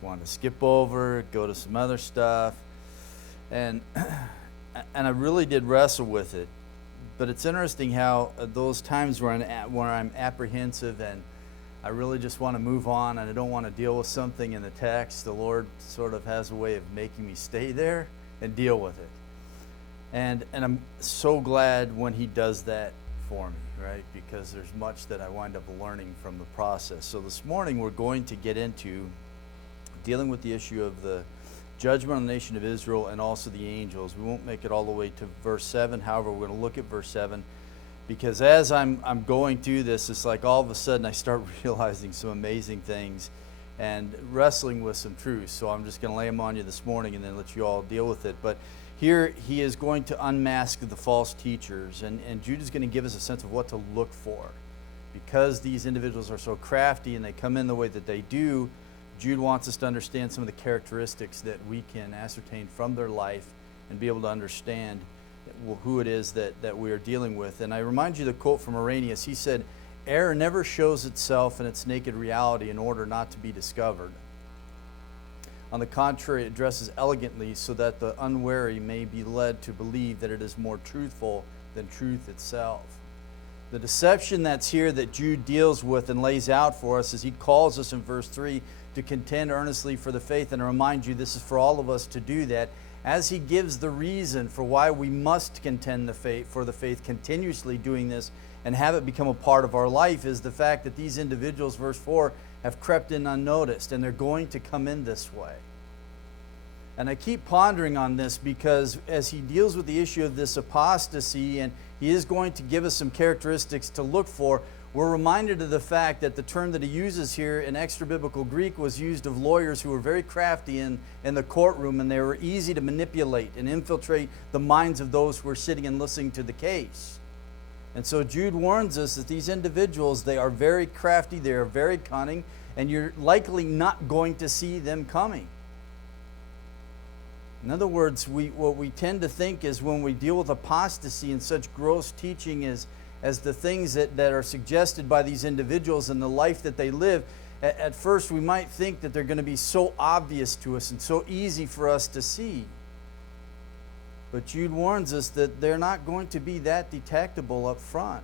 just wanted to skip over, go to some other stuff. And I really did wrestle with it. But it's interesting how those times where I'm apprehensive and I really just want to move on and I don't want to deal with something in the text, the Lord sort of has a way of making me stay there and deal with it. And I'm so glad when He does that for me, right? Because there's much that I wind up learning from the process. So this morning we're going to get into dealing with the issue of the judgment on the nation of Israel and also the angels. We won't make it all the way to verse 7. However, we're going to look at verse 7 because as I'm going through this, it's like all of a sudden I start realizing some amazing things and wrestling with some truths. So I'm just going to lay them on you this morning and then let you all deal with it. But here he is going to unmask the false teachers, and Jude is going to give us a sense of what to look for. Because these individuals are so crafty and they come in the way that they do, Jude wants us to understand some of the characteristics that we can ascertain from their life and be able to understand who it is that we are dealing with. And I remind you the quote from Irenaeus. He said, "Error never shows itself in its naked reality in order not to be discovered. On the contrary, it dresses elegantly so that the unwary may be led to believe that it is more truthful than truth itself." The deception that's here that Jude deals with and lays out for us is he calls us in verse 3 to contend earnestly for the faith. And I remind you, this is for all of us to do that. As he gives the reason for why we must contend for the faith, continuously doing this and have it become a part of our life, is the fact that these individuals, verse 4, have crept in unnoticed, and they're going to come in this way. And I keep pondering on this because as he deals with the issue of this apostasy, and he is going to give us some characteristics to look for, we're reminded of the fact that the term that he uses here in extra-biblical Greek was used of lawyers who were very crafty in the courtroom, and they were easy to manipulate and infiltrate the minds of those who were sitting and listening to the case. And so Jude warns us that these individuals, they are very crafty, they are very cunning, and you're likely not going to see them coming. In other words, what we tend to think is when we deal with apostasy and such gross teaching as the things that are suggested by these individuals and the life that they live, at first we might think that they're going to be so obvious to us and so easy for us to see. But Jude warns us that they're not going to be that detectable up front.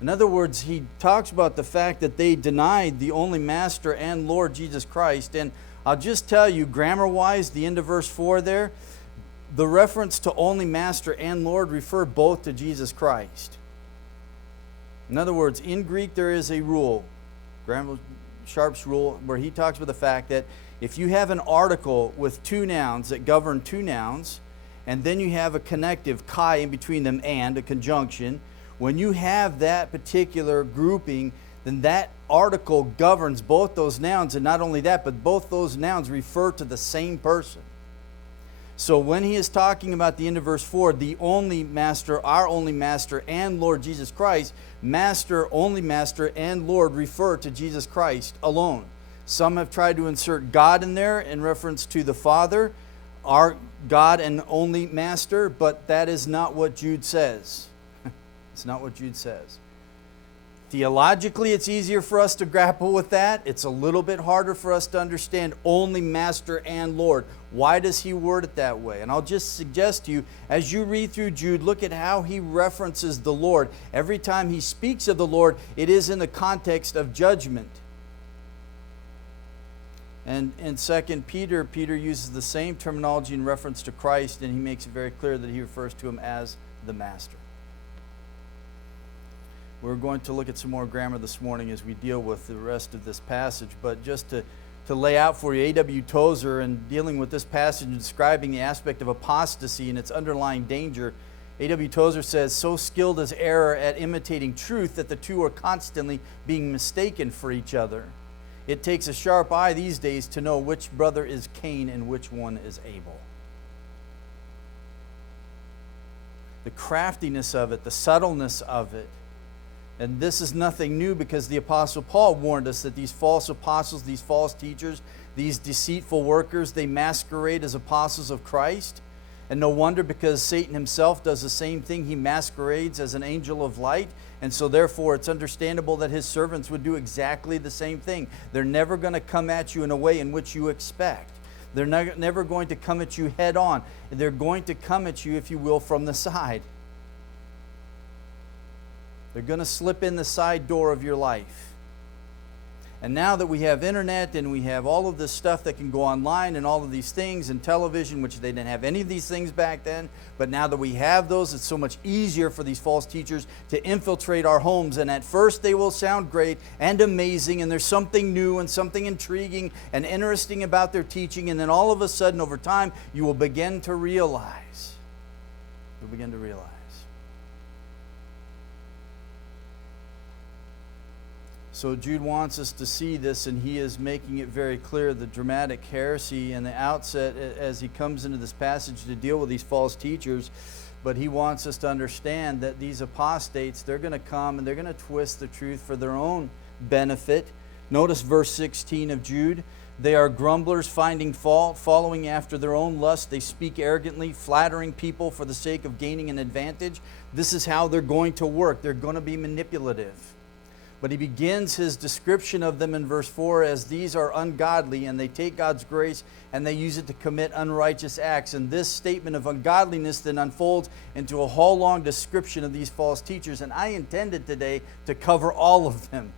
In other words, he talks about the fact that they denied the only Master and Lord Jesus Christ. And I'll just tell you, grammar-wise, the end of verse 4 there, the reference to only Master and Lord refer both to Jesus Christ. In other words, in Greek there is a rule, Grammar Sharp's rule, where he talks about the fact that if you have an article with two nouns that govern two nouns, and then you have a connective, kai, in between them, and a conjunction, when you have that particular grouping, then that article governs both those nouns. And not only that, but both those nouns refer to the same person. So when he is talking about the end of verse 4, the only Master, our only Master, and Lord Jesus Christ, Master, only Master, and Lord refer to Jesus Christ alone. Some have tried to insert God in there in reference to the Father, our God and only Master, but that is not what Jude says. It's not what Jude says. Theologically, it's easier for us to grapple with that. It's a little bit harder for us to understand only Master and Lord. Why does he word it that way? And I'll just suggest to you, as you read through Jude, look at how he references the Lord. Every time he speaks of the Lord, it is in the context of judgment. And in 2 Peter, Peter uses the same terminology in reference to Christ, and he makes it very clear that he refers to him as the Master. We're going to look at some more grammar this morning as we deal with the rest of this passage, but just to lay out for you, A.W. Tozer, in dealing with this passage and describing the aspect of apostasy and its underlying danger, A.W. Tozer says, "So skilled is error at imitating truth that the two are constantly being mistaken for each other. It takes a sharp eye these days to know which brother is Cain and which one is Abel." The craftiness of it, the subtleness of it. And this is nothing new because the Apostle Paul warned us that these false apostles, these false teachers, these deceitful workers, they masquerade as apostles of Christ. And no wonder, because Satan himself does the same thing. He masquerades as an angel of light. And so therefore it's understandable that his servants would do exactly the same thing. They're never going to come at you in a way in which you expect. They're never going to come at you head on. They're going to come at you, if you will, from the side. They're going to slip in the side door of your life. And now that we have internet and we have all of this stuff that can go online and all of these things and television, which they didn't have any of these things back then, but now that we have those, it's so much easier for these false teachers to infiltrate our homes. And at first they will sound great and amazing, and there's something new and something intriguing and interesting about their teaching, and then all of a sudden over time you will begin to realize. You'll begin to realize. So Jude wants us to see this, and he is making it very clear, the dramatic heresy in the outset as he comes into this passage to deal with these false teachers. But he wants us to understand that these apostates, they're going to come and they're going to twist the truth for their own benefit. Notice verse 16 of Jude. They are grumblers, finding fault, following after their own lust. They speak arrogantly, flattering people for the sake of gaining an advantage. This is how they're going to work. They're going to be manipulative. But he begins his description of them in verse 4 as these are ungodly, and they take God's grace and they use it to commit unrighteous acts. And this statement of ungodliness then unfolds into a whole long description of these false teachers. And I intended today to cover all of them.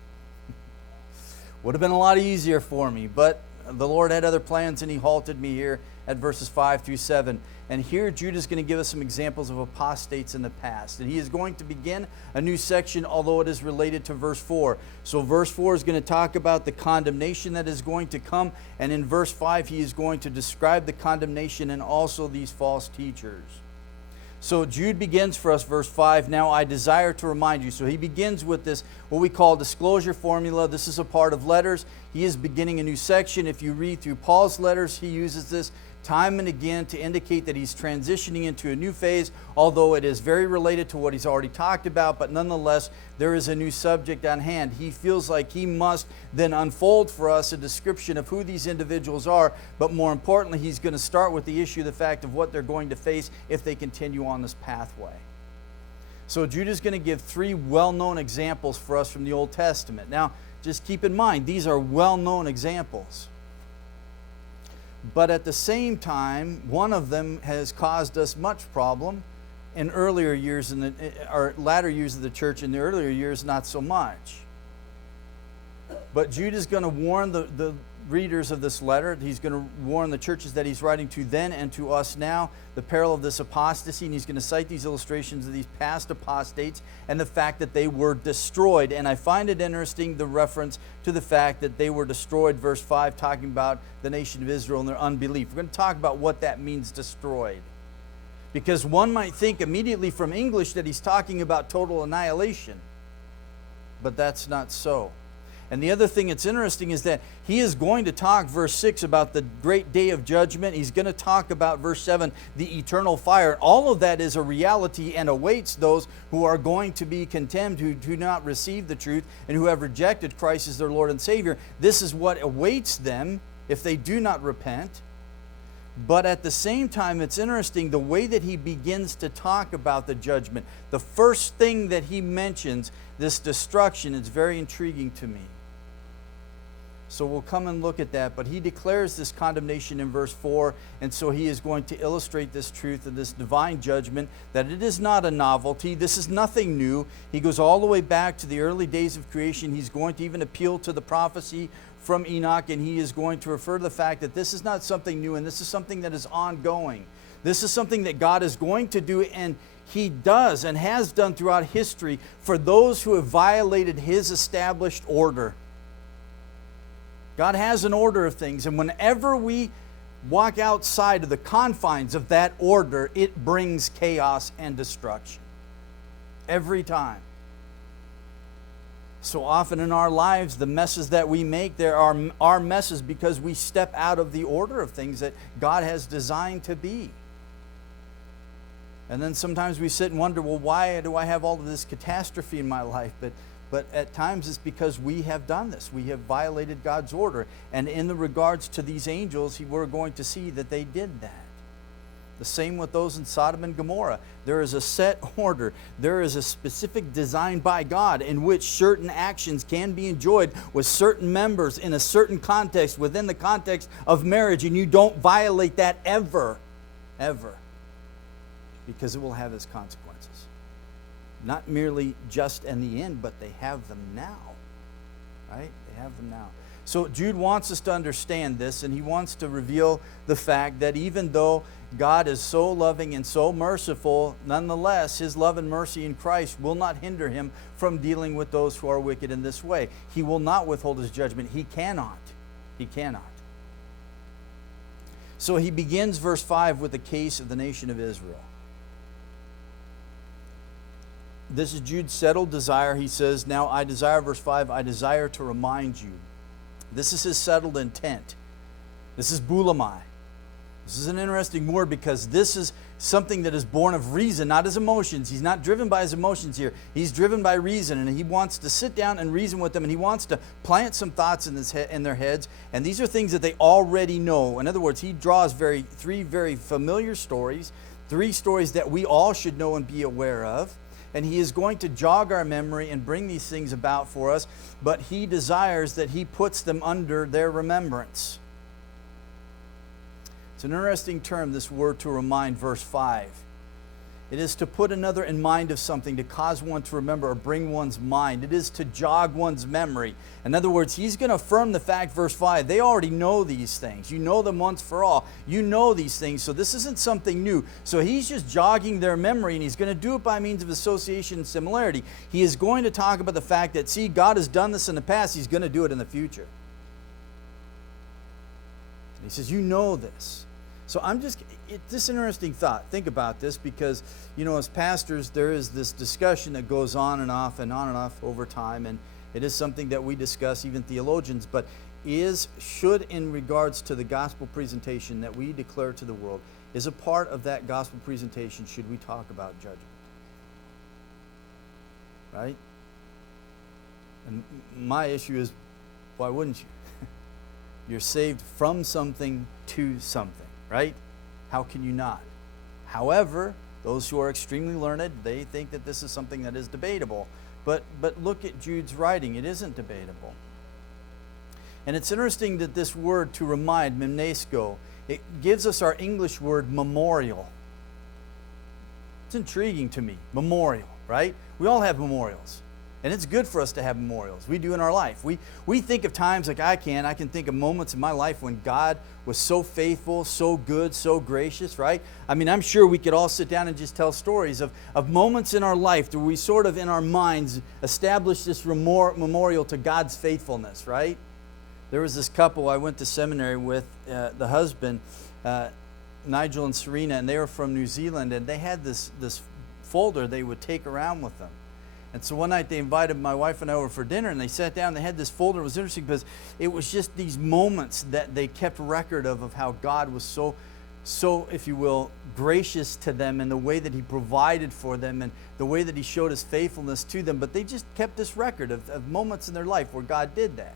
Would have been a lot easier for me, but the Lord had other plans, and he halted me here at verses 5 through 7. And here Jude is going to give us some examples of apostates in the past. And he is going to begin a new section, although it is related to verse 4. So verse 4 is going to talk about the condemnation that is going to come. And in verse 5, he is going to describe the condemnation and also these false teachers. So Jude begins for us, verse 5, now I desire to remind you. So he begins with this, what we call disclosure formula. This is a part of letters. He is beginning a new section. If you read through Paul's letters, he uses this time and again to indicate that he's transitioning into a new phase, although it is very related to what he's already talked about, but nonetheless, there is a new subject on hand. He feels like he must then unfold for us a description of who these individuals are, but more importantly, he's going to start with the issue, the fact of what they're going to face if they continue on this pathway. So Jude is going to give three well-known examples for us from the Old Testament. Now, just keep in mind, these are well-known examples. But at the same time, one of them has caused us much problem in earlier years, or latter years of the church. In the earlier years, not so much. But Jude is going to warn the readers of this letter. He's going to warn the churches that he's writing to then and to us now, the peril of this apostasy. And he's going to cite these illustrations of these past apostates and the fact that they were destroyed. And I find it interesting, the reference to the fact that they were destroyed, verse 5, talking about the nation of Israel and their unbelief. We're going to talk about what that means, destroyed. Because one might think immediately from English that he's talking about total annihilation. But that's not so. And the other thing that's interesting is that he is going to talk, verse 6, about the great day of judgment. He's going to talk about, verse 7, the eternal fire. All of that is a reality and awaits those who are going to be condemned, who do not receive the truth, and who have rejected Christ as their Lord and Savior. This is what awaits them if they do not repent. But at the same time, it's interesting the way that he begins to talk about the judgment. The first thing that he mentions, this destruction, is very intriguing to me. So we'll come and look at that. But he declares this condemnation in verse 4, and so he is going to illustrate this truth of this divine judgment, that it is not a novelty. This is nothing new. He goes all the way back to the early days of creation. He's going to even appeal to the prophecy from Enoch, and he is going to refer to the fact that this is not something new, and this is something that is ongoing. This is something that God is going to do, and he does and has done throughout history for those who have violated his established order. God has an order of things, and whenever we walk outside of the confines of that order, it brings chaos and destruction. Every time. So often in our lives, the messes that we make, there are messes because we step out of the order of things that God has designed to be. And then sometimes we sit and wonder, well, why do I have all of this catastrophe in my life? But at times it's because we have done this. We have violated God's order. And in the regards to these angels, we're going to see that they did that. The same with those in Sodom and Gomorrah. There is a set order. There is a specific design by God in which certain actions can be enjoyed with certain members in a certain context, within the context of marriage, and you don't violate that ever, ever, because it will have its consequences. Not merely just in the end, but they have them now, right? They have them now. So Jude wants us to understand this, and he wants to reveal the fact that even though God is so loving and so merciful, nonetheless, his love and mercy in Christ will not hinder him from dealing with those who are wicked in this way. He will not withhold his judgment. He cannot. He cannot. So he begins verse 5 with the case of the nation of Israel. This is Jude's settled desire. He says, now I desire, verse 5, I desire to remind you. This is his settled intent. This is bulamai. This is an interesting word because this is something that is born of reason, not his emotions. He's not driven by his emotions here. He's driven by reason, and he wants to sit down and reason with them, and he wants to plant some thoughts in their heads, and these are things that they already know. In other words, he draws three very familiar stories, 3 stories that we all should know and be aware of. And he is going to jog our memory and bring these things about for us, but he desires that he puts them under their remembrance. It's an interesting term, this word to remind, verse 5. It is to put another in mind of something, to cause one to remember or bring one's mind. It is to jog one's memory. In other words, he's going to affirm the fact, verse 5, they already know these things. You know them once for all. You know these things, so this isn't something new. So he's just jogging their memory, and he's going to do it by means of association and similarity. He is going to talk about the fact that, see, God has done this in the past. He's going to do it in the future. He says, you know this. So it's an interesting thought. Think about this because, as pastors, there is this discussion that goes on and off over time, and it is something that we discuss, even theologians, but should in regards to the gospel presentation that we declare to the world, is a part of that gospel presentation, should we talk about judgment? Right? And my issue is, why wouldn't you? You're saved from something to something. Right? How can you not? However, those who are extremely learned, they think that this is something that is debatable. But look at Jude's writing. It isn't debatable. And it's interesting that this word to remind, memnesko, it gives us our English word memorial. It's intriguing to me. Memorial, right? We all have memorials. And it's good for us to have memorials. We do in our life. We think of times like I can think of moments in my life when God was so faithful, so good, so gracious, right? I mean, I'm sure we could all sit down and just tell stories of moments in our life where we sort of in our minds establish this memorial to God's faithfulness, right? There was this couple I went to seminary with, the husband, Nigel and Serena, and they were from New Zealand, and they had this folder they would take around with them. And so one night they invited my wife and I over for dinner, and they sat down, they had this folder. It was interesting because it was just these moments that they kept record of how God was so, if you will, gracious to them, and the way that he provided for them and the way that he showed his faithfulness to them. But they just kept this record of moments in their life where God did that.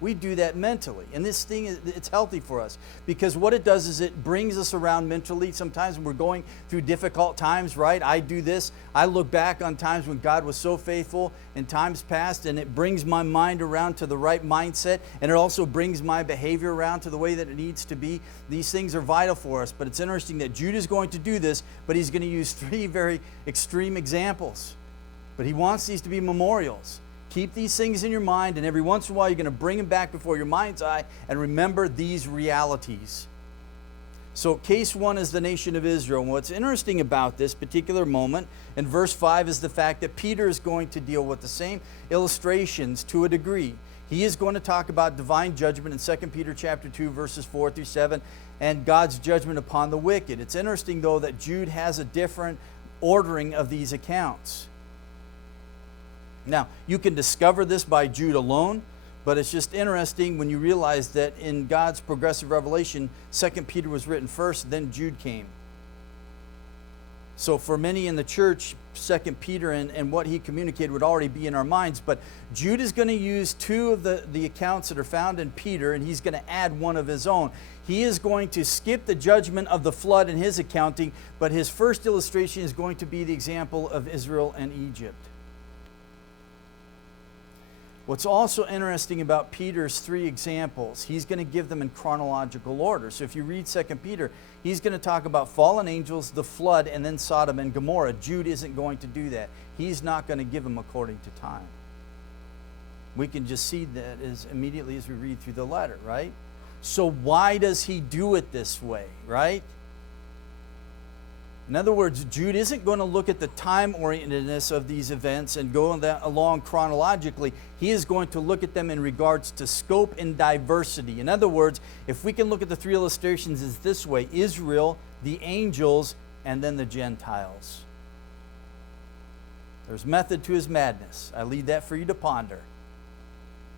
We do that mentally. And this thing, it's healthy for us because what it does is it brings us around mentally. Sometimes when we're going through difficult times, right? I do this. I look back on times when God was so faithful in times past, and it brings my mind around to the right mindset, and it also brings my behavior around to the way that it needs to be. These things are vital for us. But it's interesting that Jude is going to do this, but he's going to use 3 very extreme examples. But he wants these to be memorials. Keep these things in your mind, and every once in a while you're going to bring them back before your mind's eye and remember these realities. So case 1 is the nation of Israel. And what's interesting about this particular moment in verse 5 is the fact that Peter is going to deal with the same illustrations to a degree. He is going to talk about divine judgment in 2 Peter chapter 2, verses 4 through 7, and God's judgment upon the wicked. It's interesting, though, that Jude has a different ordering of these accounts. Now, you can discover this by Jude alone, but it's just interesting when you realize that in God's progressive revelation, 2 Peter was written first, then Jude came. So for many in the church, 2 Peter and what he communicated would already be in our minds, but Jude is going to use two of the accounts that are found in Peter, and he's going to add one of his own. He is going to skip the judgment of the flood in his accounting, but his first illustration is going to be the example of Israel and Egypt. What's also interesting about Peter's three examples, he's going to give them in chronological order. So if you read 2 Peter, he's going to talk about fallen angels, the flood, and then Sodom and Gomorrah. Jude isn't going to do that. He's not going to give them according to time. We can just see that as immediately as we read through the letter, right? So why does he do it this way, right? In other words, Jude isn't going to look at the time-orientedness of these events and go along chronologically. He is going to look at them in regards to scope and diversity. In other words, if we can look at the three illustrations as this way: Israel, the angels, and then the Gentiles. There's method to his madness. I leave that for you to ponder.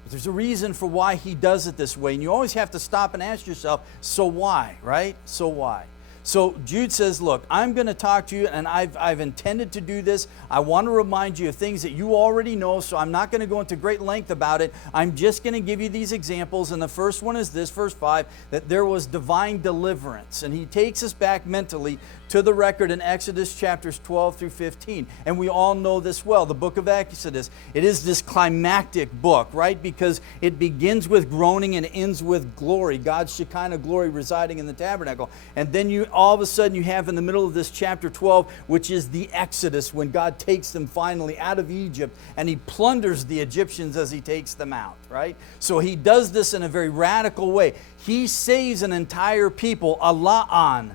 But there's a reason for why he does it this way, and you always have to stop and ask yourself, so why, right? So why? So Jude says, look, I'm going to talk to you, and I've intended to do this. I want to remind you of things that you already know, so I'm not going to go into great length about it. I'm just going to give you these examples, and the first one is this, verse 5, that there was divine deliverance. And he takes us back mentally to the record in Exodus chapters 12 through 15. And we all know this well, the book of Exodus. It is this climactic book, right? Because it begins with groaning and ends with glory, God's Shekinah glory residing in the tabernacle. And then all of a sudden you have in the middle of this chapter 12, which is the Exodus, when God takes them finally out of Egypt and he plunders the Egyptians as he takes them out, right? So he does this in a very radical way. He saves an entire people, a la'an.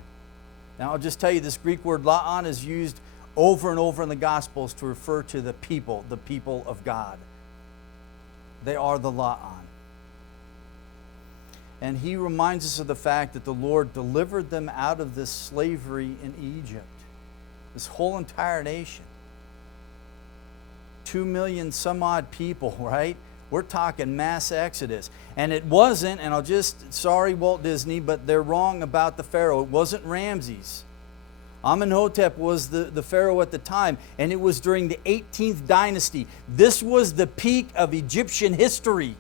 Now I'll just tell you, this Greek word la'an is used over and over in the Gospels to refer to the people of God. They are the la'an. And he reminds us of the fact that the Lord delivered them out of this slavery in Egypt. This whole entire nation. 2 million some odd people, right? We're talking mass exodus. And it wasn't, and sorry Walt Disney, but they're wrong about the Pharaoh. It wasn't Ramses. Amenhotep was the Pharaoh at the time, and it was during the 18th dynasty. This was the peak of Egyptian history.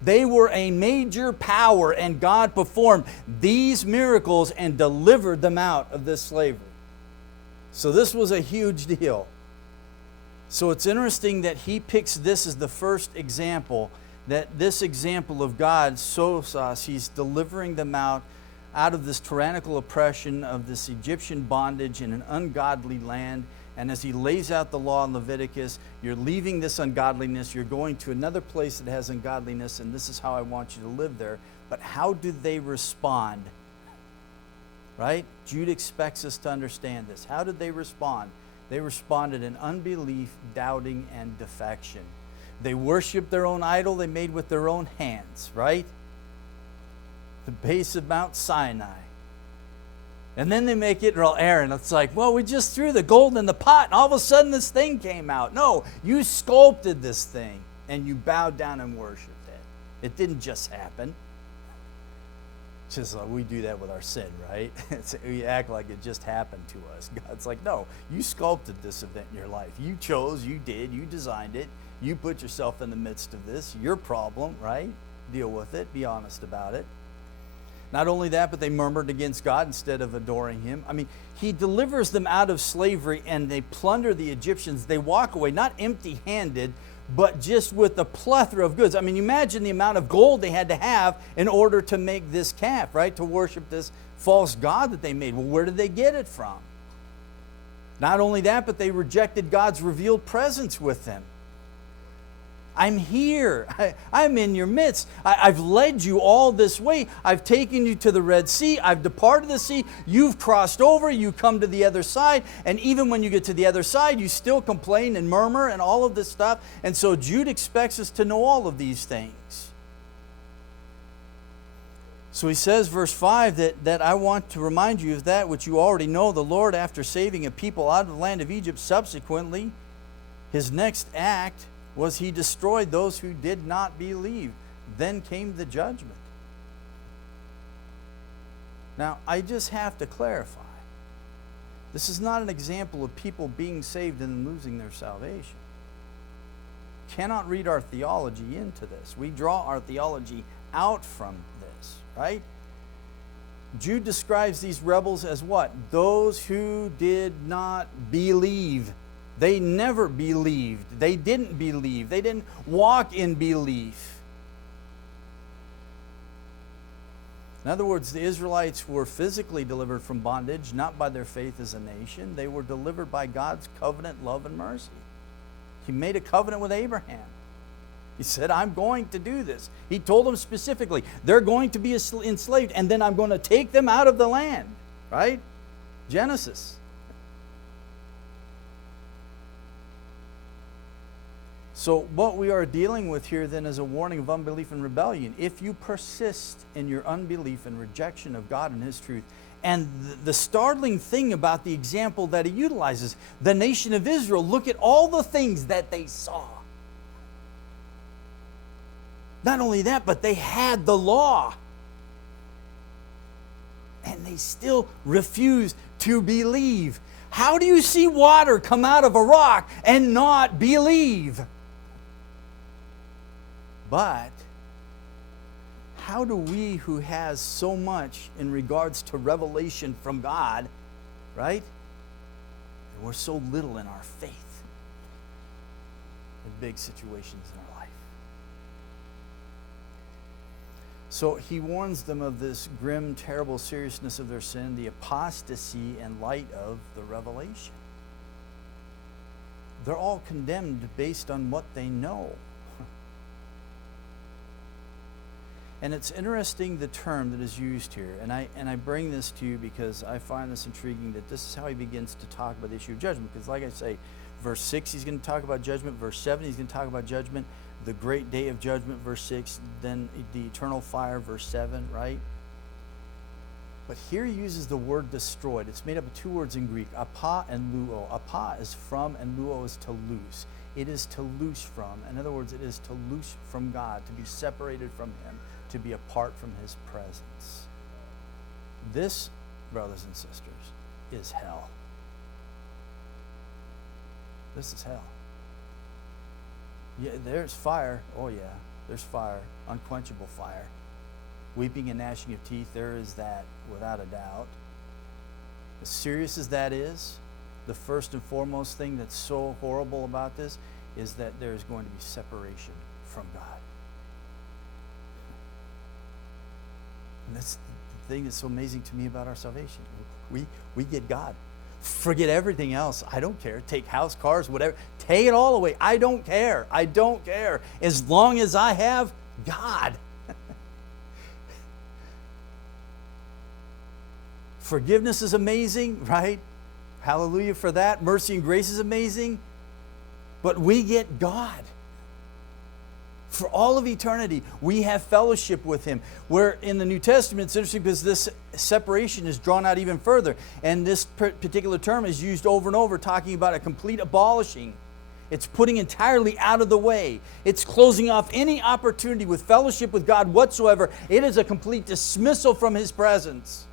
They were a major power, and God performed these miracles and delivered them out of this slavery. So this was a huge deal. So it's interesting that he picks this as the first example, that this example of God, Sosas, he's delivering them out of this tyrannical oppression of this Egyptian bondage in an ungodly land. And as he lays out the law in Leviticus, you're leaving this ungodliness, you're going to another place that has ungodliness, and this is how I want you to live there. But how do they respond? Right? Jude expects us to understand this. How did they respond? They responded in unbelief, doubting, and defection. They worshiped their own idol they made with their own hands, right? The base of Mount Sinai. And then they make it, well, Aaron, it's like, well, we just threw the gold in the pot, and all of a sudden this thing came out. No, you sculpted this thing, and you bowed down and worshiped it. It didn't just happen. Just like we do that with our sin, right? We act like it just happened to us. God's like, no, you sculpted this event in your life. You chose, you did, you designed it. You put yourself in the midst of this. Your problem, right? Deal with it. Be honest about it. Not only that, but they murmured against God instead of adoring him. I mean, he delivers them out of slavery, and they plunder the Egyptians. They walk away, not empty-handed, but just with a plethora of goods. I mean, imagine the amount of gold they had to have in order to make this calf, right? To worship this false god that they made. Well, where did they get it from? Not only that, but they rejected God's revealed presence with them. I'm here. I'm in your midst. I've led you all this way. I've taken you to the Red Sea. I've departed the sea. You've crossed over. You come to the other side. And even when you get to the other side, you still complain and murmur and all of this stuff. And so Jude expects us to know all of these things. So he says, verse 5, that I want to remind you of that which you already know. The Lord, after saving a people out of the land of Egypt, subsequently, his next act was he destroyed those who did not believe. Then came the judgment. Now, I just have to clarify. This is not an example of people being saved and losing their salvation. Cannot read our theology into this. We draw our theology out from this, right? Jude describes these rebels as what? Those who did not believe. They never believed. They didn't believe. They didn't walk in belief. In other words, the Israelites were physically delivered from bondage, not by their faith as a nation. They were delivered by God's covenant love and mercy. He made a covenant with Abraham. He said, I'm going to do this. He told them specifically, they're going to be enslaved, and then I'm going to take them out of the land. Right? Genesis. So what we are dealing with here then is a warning of unbelief and rebellion. If you persist in your unbelief and rejection of God and His truth, and the startling thing about the example that he utilizes, the nation of Israel, look at all the things that they saw. Not only that, but they had the law. And they still refused to believe. How do you see water come out of a rock and not believe? But how do we, who has so much in regards to revelation from God, right? And we're so little in our faith in big situations in our life. So he warns them of this grim, terrible seriousness of their sin, the apostasy in light of the revelation. They're all condemned based on what they know. And it's interesting, the term that is used here, and I bring this to you because I find this intriguing, that this is how he begins to talk about the issue of judgment. Because like I say, verse 6 he's going to talk about judgment, verse 7 he's going to talk about judgment, the great day of judgment, verse 6, then the eternal fire, verse 7, right? But here he uses the word destroyed. It's made up of two words in Greek, apa and luo. Apa is from and luo is to loose. It is to loose from. In other words, it is to loose from God, to be separated from Him, to be apart from His presence. This, brothers and sisters, is hell. This is hell. Yeah, there's fire. Oh yeah, there's fire. Unquenchable fire. Weeping and gnashing of teeth, there is that without a doubt. As serious as that is, the first and foremost thing that's so horrible about this is that there is going to be separation from God. And that's the thing that's so amazing to me about our salvation. We get God. Forget everything else. I don't care. Take house, cars, whatever. Take it all away. I don't care. I don't care. As long as I have God. Forgiveness is amazing, right? Hallelujah for that. Mercy and grace is amazing. But we get God. For all of eternity, we have fellowship with Him. Where in the New Testament, it's interesting because this separation is drawn out even further. And this particular term is used over and over, talking about a complete abolishing. It's putting entirely out of the way. It's closing off any opportunity with fellowship with God whatsoever. It is a complete dismissal from His presence.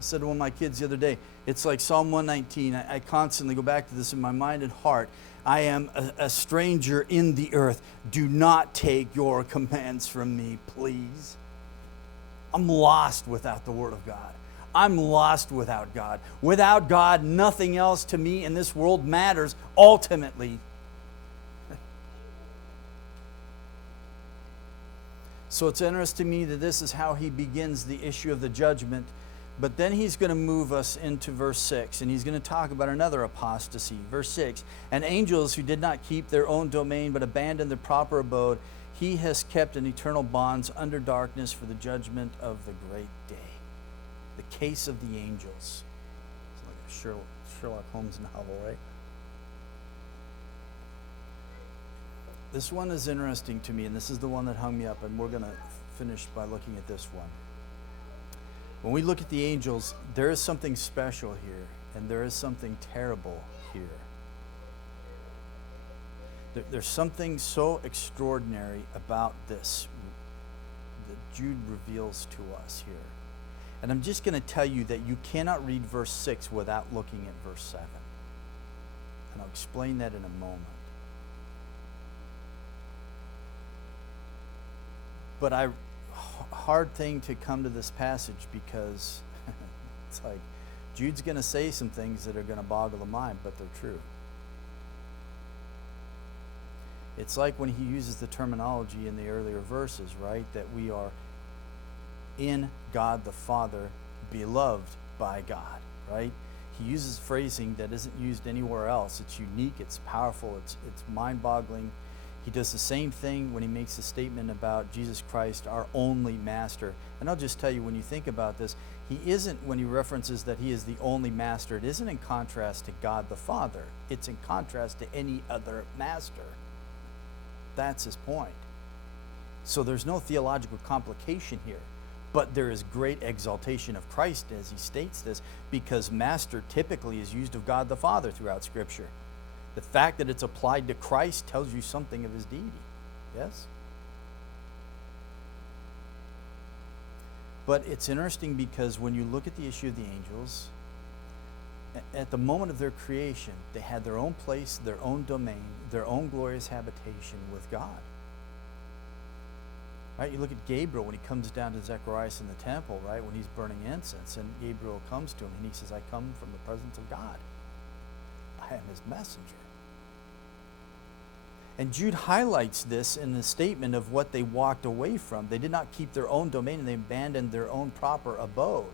I said to one of my kids the other day, it's like Psalm 119. I constantly go back to this in my mind and heart. I am a stranger in the earth. Do not take your commands from me, please. I'm lost without the Word of God. I'm lost without God. Without God, nothing else to me in this world matters ultimately. So it's interesting to me that this is how he begins the issue of the judgment. But then he's going to move us into verse 6, and he's going to talk about another apostasy. Verse 6, and angels who did not keep their own domain but abandoned their proper abode, He has kept in eternal bonds under darkness for the judgment of the great day. The case of the angels. It's like a Sherlock Holmes novel, right? This one is interesting to me, and this is the one that hung me up, and we're going to finish by looking at this one. When we look at the angels, there is something special here, and there is something terrible here. There's something so extraordinary about this that Jude reveals to us here. And I'm just going to tell you that you cannot read verse 6 without looking at verse 7. And I'll explain that in a moment. But hard thing to come to this passage, because it's like Jude's going to say some things that are going to boggle the mind, but they're true. It's like when he uses the terminology in the earlier verses, right? That we are in God the Father, beloved by God, right? He uses phrasing that isn't used anywhere else. It's unique, it's powerful, it's mind-boggling. He does the same thing when he makes a statement about Jesus Christ, our only master. And I'll just tell you, when you think about this, he isn't, when he references that he is the only master, it isn't in contrast to God the Father. It's in contrast to any other master. That's his point. So there's no theological complication here, but there is great exaltation of Christ as he states this, because master typically is used of God the Father throughout Scripture. The fact that it's applied to Christ tells you something of his deity. Yes? But it's interesting because when you look at the issue of the angels, at the moment of their creation, they had their own place, their own domain, their own glorious habitation with God. Right? You look at Gabriel when he comes down to Zechariah in the temple, right? When he's burning incense, and Gabriel comes to him and he says, I come from the presence of God. I am his messenger. And Jude highlights this in the statement of what they walked away from. They did not keep their own domain, and they abandoned their own proper abode.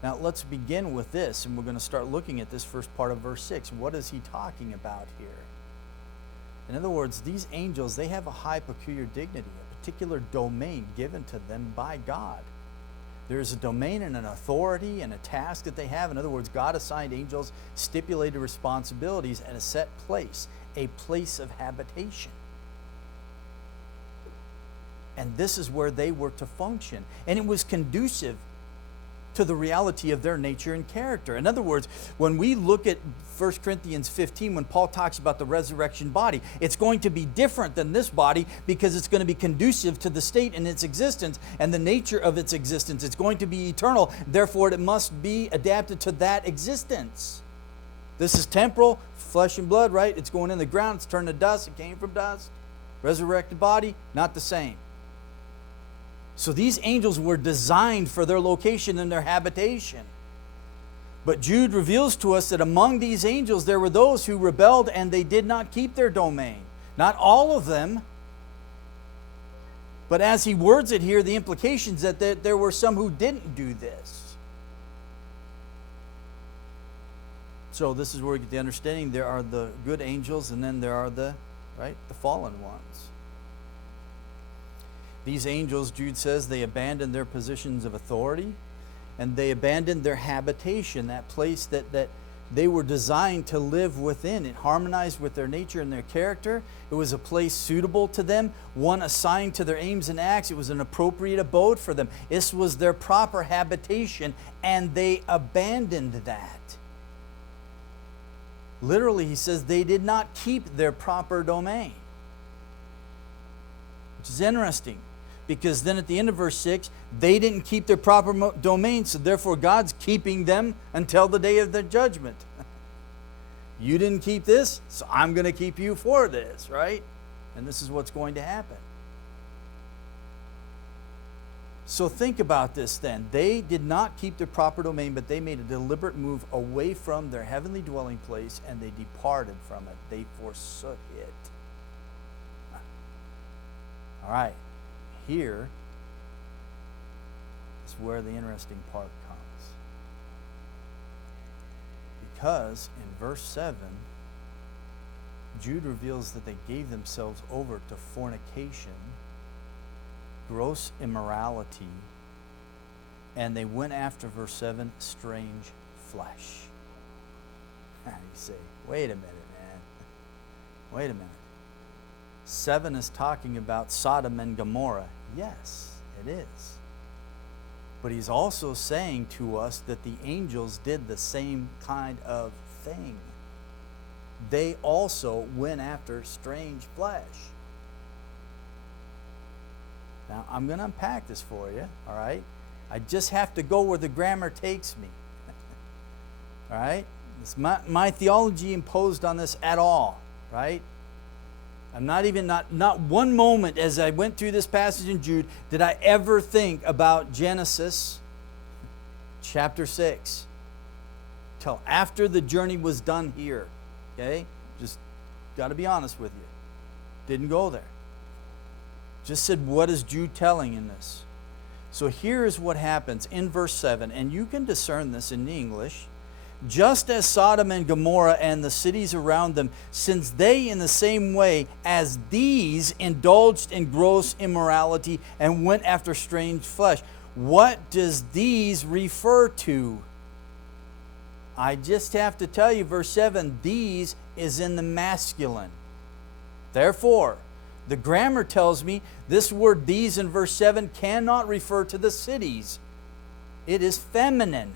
Now let's begin with this, and we're going to start looking at this first part of verse 6. What is he talking about here? In other words, these angels, they have a high peculiar dignity, a particular domain given to them by God. There's a domain and an authority and a task that they have. In other words, God assigned angels stipulated responsibilities at a set place, a place of habitation. And this is where they were to function. And it was conducive to the reality of their nature and character. In other words, when we look at 1 Corinthians 15, when Paul talks about the resurrection body, it's going to be different than this body because it's going to be conducive to the state in its existence and the nature of its existence. It's going to be eternal. Therefore, it must be adapted to that existence. This is temporal, flesh and blood, right? It's going in the ground. It's turned to dust. It came from dust. Resurrected body, not the same. So these angels were designed for their location and their habitation. But Jude reveals to us that among these angels there were those who rebelled and they did not keep their domain. Not all of them. But as he words it here, the implication is that there were some who didn't do this. So this is where we get the understanding. There are the good angels, and then there are the fallen ones. These angels, Jude says, they abandoned their positions of authority, and they abandoned their habitation, that place that they were designed to live within. It harmonized with their nature and their character. It was a place suitable to them, one assigned to their aims and acts. It was an appropriate abode for them. This was their proper habitation, and they abandoned that. Literally, he says, they did not keep their proper domain. Which is interesting, because then at the end of verse 6, they didn't keep their proper domain, so therefore God's keeping them until the day of the judgment. You didn't keep this, so I'm going to keep you for this, right? And this is what's going to happen. So think about this then. They did not keep their proper domain, but they made a deliberate move away from their heavenly dwelling place, and they departed from it. They forsook it. All right. Here is where the interesting part comes. Because in verse 7, Jude reveals that they gave themselves over to fornication, gross immorality, and they went after, verse 7, strange flesh. You say, wait a minute, man. Wait a minute. 7 is talking about Sodom and Gomorrah. Yes, it is. But he's also saying to us that the angels did the same kind of thing. They also went after strange flesh. Now, I'm going to unpack this for you, all right? I just have to go where the grammar takes me. All right? It's my theology imposed on this at all, right? I'm not one moment as I went through this passage in Jude did I ever think about Genesis chapter 6 till after the journey was done here. Okay? Just got to be honest with you. Didn't go there. Just said, what is Jude telling in this? So here's what happens in verse 7, and you can discern this in the English. Just as Sodom and Gomorrah and the cities around them, since they in the same way as these indulged in gross immorality and went after strange flesh. What does these refer to? I just have to tell you, verse 7, these is in the masculine. Therefore, the grammar tells me this word these in verse 7 cannot refer to the cities. It is feminine.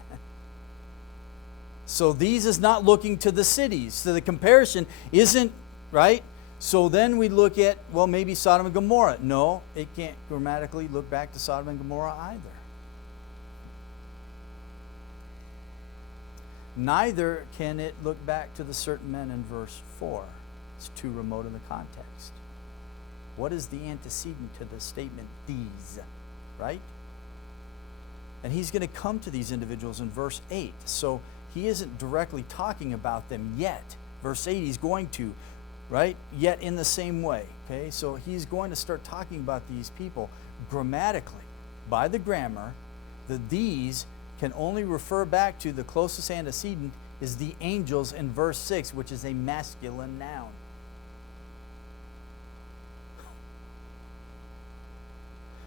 So these is not looking to the cities. So the comparison isn't, right? So then we look at, well, maybe Sodom and Gomorrah. No, it can't grammatically look back to Sodom and Gomorrah either. Neither can it look back to the certain men in verse 4. It's too remote in the context. What is the antecedent to the statement, these, right? And he's going to come to these individuals in verse 8. So he isn't directly talking about them yet. Verse 8, he's going to, right? Yet in the same way, okay? So he's going to start talking about these people grammatically. By the grammar, the these can only refer back to the closest antecedent is the angels in verse 6, which is a masculine noun.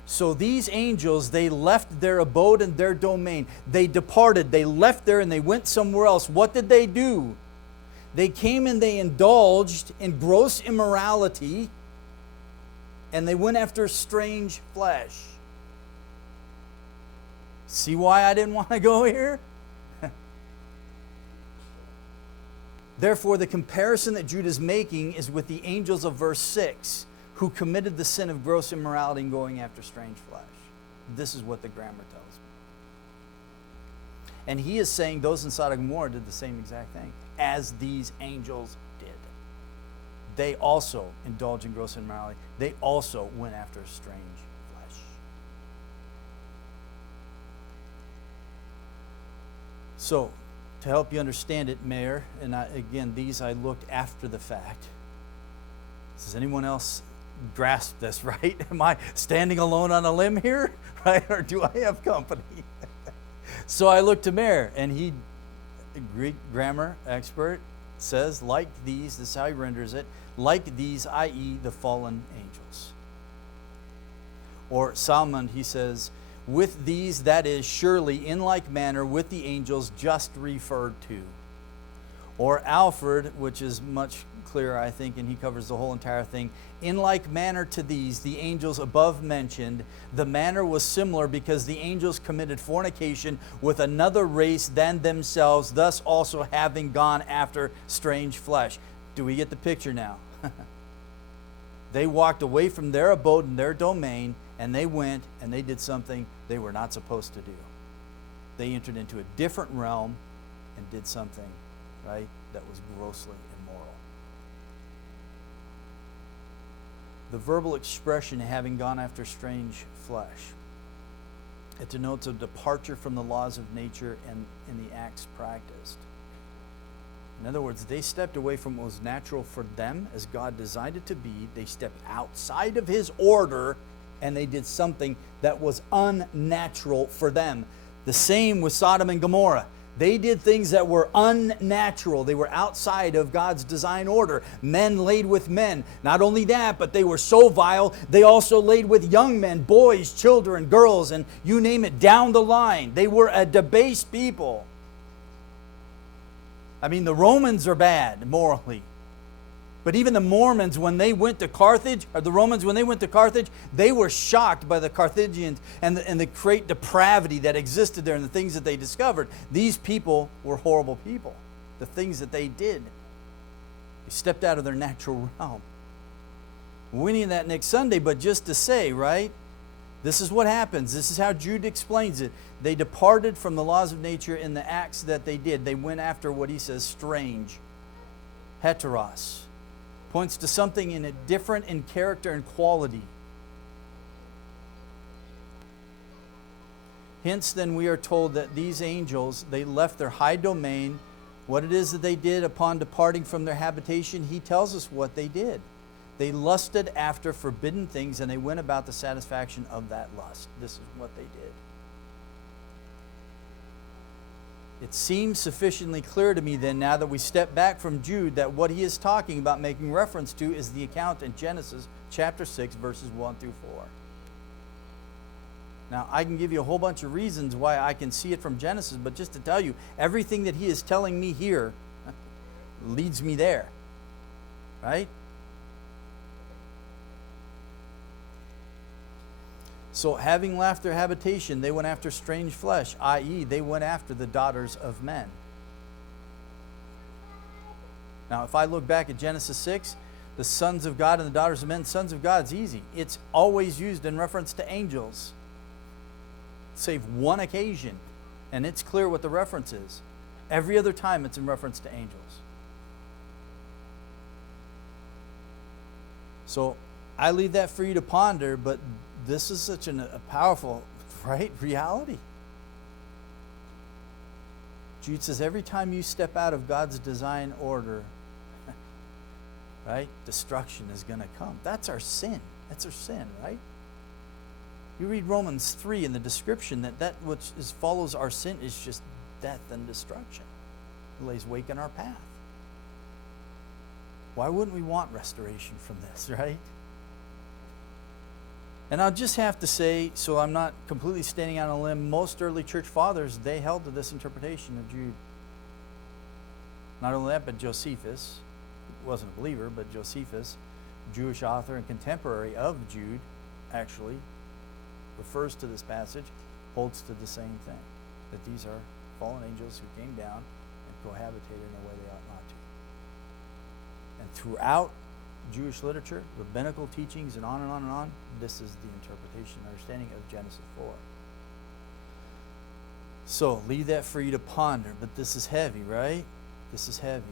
So these angels, they left their abode and their domain. They departed. They left there and they went somewhere else. What did they do? They came and they indulged in gross immorality and they went after strange flesh. See why I didn't want to go here? Therefore, the comparison that Jude is making is with the angels of verse 6. Who committed the sin of gross immorality and going after strange flesh. This is what the grammar tells me. And he is saying those in Sodom and Gomorrah did the same exact thing as these angels did. They also indulged in gross immorality. They also went after strange flesh. So, to help you understand it, Mayor, and again, these I looked after the fact. Does anyone else grasp this, right? Am I standing alone on a limb here, right? Or do I have company? So I looked to Mayor, and he, a Greek grammar expert, says, like these, this is how he renders it, like these, i.e. the fallen angels. Or Solomon, he says, with these, that is, surely in like manner with the angels just referred to. Or Alfred, which is much clearer, I think, and he covers the whole entire thing. In like manner to these, the angels above mentioned, the manner was similar because the angels committed fornication with another race than themselves, thus also having gone after strange flesh. Do we get the picture now? They walked away from their abode and their domain, and they went and they did something they were not supposed to do. They entered into a different realm and did something, right, that was grossly immoral. The verbal expression, having gone after strange flesh, it denotes a departure from the laws of nature and in the acts practiced. In other words, they stepped away from what was natural for them as God designed it to be. They stepped outside of His order and they did something that was unnatural for them. The same with Sodom and Gomorrah. They did things that were unnatural. They were outside of God's design order. Men laid with men. Not only that, but they were so vile, they also laid with young men, boys, children, girls, and you name it, down the line. They were a debased people. I mean, the Romans are bad morally. But even the Mormons, when they went to Carthage, or the Romans, when they went to Carthage, they were shocked by the Carthaginians and the great depravity that existed there and the things that they discovered. These people were horrible people. The things that they did. They stepped out of their natural realm. We need that next Sunday, but just to say, right? This is what happens. This is how Jude explains it. They departed from the laws of nature in the acts that they did. They went after what he says, strange. Heteros. Points to something in it different in character and quality. Hence, then, we are told that these angels, they left their high domain. What it is that they did upon departing from their habitation, he tells us what they did. They lusted after forbidden things, and they went about the satisfaction of that lust. This is what they did. It seems sufficiently clear to me then, now that we step back from Jude, that what he is talking about, making reference to, is the account in Genesis chapter 6, verses 1 through 4. Now, I can give you a whole bunch of reasons why I can see it from Genesis, but just to tell you, everything that he is telling me here leads me there. Right? So, having left their habitation, they went after strange flesh, i.e., they went after the daughters of men. Now, if I look back at Genesis 6, the sons of God and the daughters of men, sons of God is easy. It's always used in reference to angels, save one occasion, and it's clear what the reference is. Every other time it's in reference to angels. So, I leave that for you to ponder, but this is such a powerful, right, reality. Jude says every time you step out of God's design order, right, destruction is going to come. That's our sin. That's our sin, right? You read Romans 3 in the description that which follows our sin is just death and destruction. It lays wake in our path. Why wouldn't we want restoration from this, right? And I'll just have to say, so I'm not completely standing on a limb, most early church fathers, they held to this interpretation of Jude. Not only that, but Josephus, who wasn't a believer, but Josephus, Jewish author and contemporary of Jude, actually refers to this passage, holds to the same thing, that these are fallen angels who came down and cohabitated in a way they ought not to. And throughout Jewish literature, rabbinical teachings, and on and on and on, this is the interpretation and understanding of Genesis 4. So, leave that for you to ponder, but this is heavy, right? This is heavy.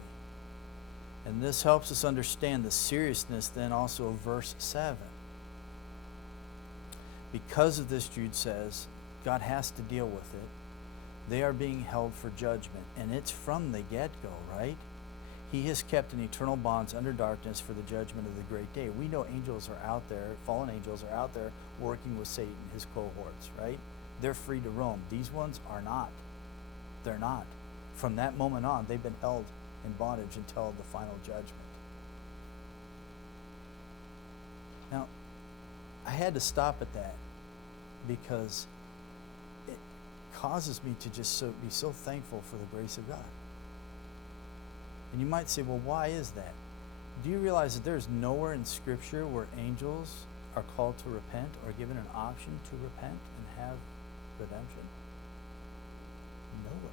And this helps us understand the seriousness then also of verse 7. Because of this, Jude says, God has to deal with it. They are being held for judgment, and it's from the get-go, right? He has kept in eternal bonds under darkness for the judgment of the great day. We know angels are out there, fallen angels are out there working with Satan, his cohorts, right? They're free to roam. These ones are not. They're not. From that moment on, they've been held in bondage until the final judgment. Now, I had to stop at that because it causes me to just be so thankful for the grace of God. And you might say, well, why is that? Do you realize that there's nowhere in Scripture where angels are called to repent or given an option to repent and have redemption? Nowhere.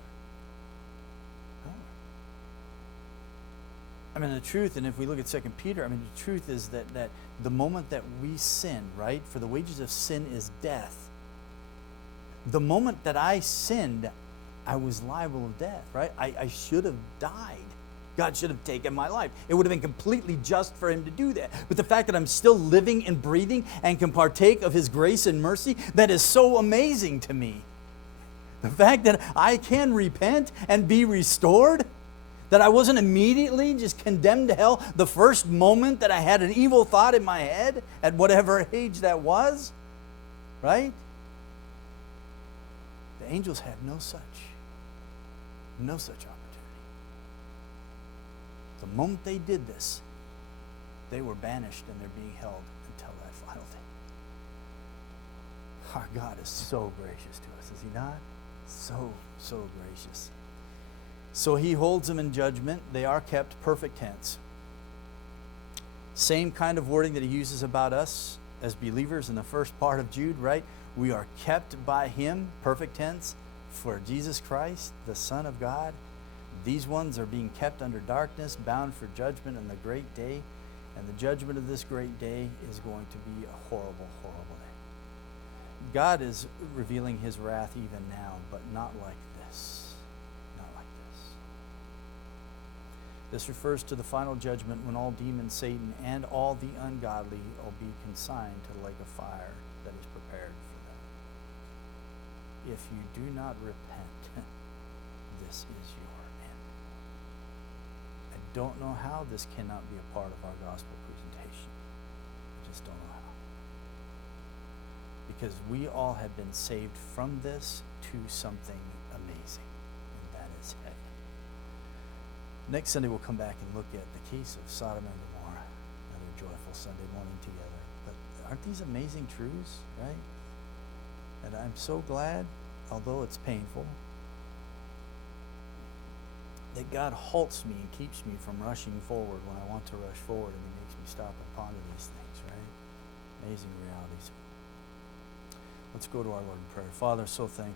I mean, the truth, and if we look at 2 Peter, I mean, the truth is that the moment that we sin, right, for the wages of sin is death. The moment that I sinned, I was liable of death, right? I should have died. God should have taken my life. It would have been completely just for him to do that. But the fact that I'm still living and breathing and can partake of his grace and mercy, that is so amazing to me. The fact that I can repent and be restored, that I wasn't immediately just condemned to hell the first moment that I had an evil thought in my head at whatever age that was, right? The angels have no such opportunity. The moment they did this, they were banished and they're being held until that final day. Our God is so gracious to us, is he not? So gracious. So he holds them in judgment. They are kept, perfect tense. Same kind of wording that he uses about us as believers in the first part of Jude, right? We are kept by him, perfect tense, for Jesus Christ, the Son of God. These ones are being kept under darkness, bound for judgment in the great day. And the judgment of this great day is going to be a horrible, horrible day. God is revealing his wrath even now, but not like this. Not like this. This refers to the final judgment when all demons, Satan, and all the ungodly will be consigned to the lake of fire that is prepared for them. If you do not repent, this is your end. I don't know how this cannot be a part of our gospel presentation. I just don't know how. Because we all have been saved from this to something amazing, and that is heaven. Next Sunday we'll come back and look at the case of Sodom and Gomorrah, another joyful Sunday morning together. But aren't these amazing truths, right? And I'm so glad, although it's painful, that God halts me and keeps me from rushing forward when I want to rush forward, and he makes me stop and ponder these things, right? Amazing realities. Let's go to our Lord in prayer. Father, so thankful.